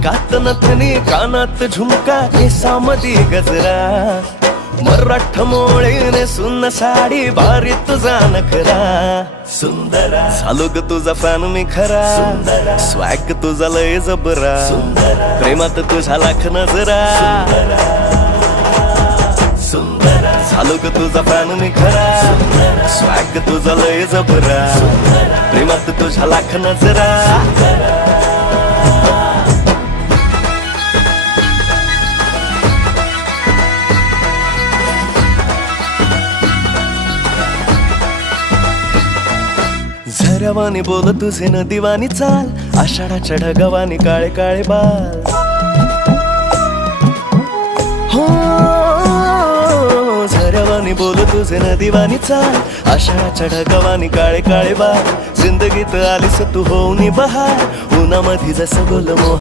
नाकात नथनी कानात झुमका केसामधी गजरा मराठ मोळीने सुन्न साडी भारी तुझा नखरा सुंदरा झालो ग तुझा फॅन मी खरा सुंदरा स्वॅग तुझा लय जबरा सुंदरा प्रेमात तुझा लाख नजरा सुंदरा झालो ग तुझा फॅन मी खरा स्वॅग तुझा लय जबरा प्रेमात तुझा लाख नजरा झऱ्यावानी बोल तुझे नदीवानी चाल आषाढाच्या ढगावानी काळे काळे बाल हो झऱ्यावानी बोल तुझे नदीवानी चाल आषाढाच्या ढगावानी काळे काळे बाल जिंदगीत आलीस तू होऊनी बहार उन्हामध्ये जसं बोल मोह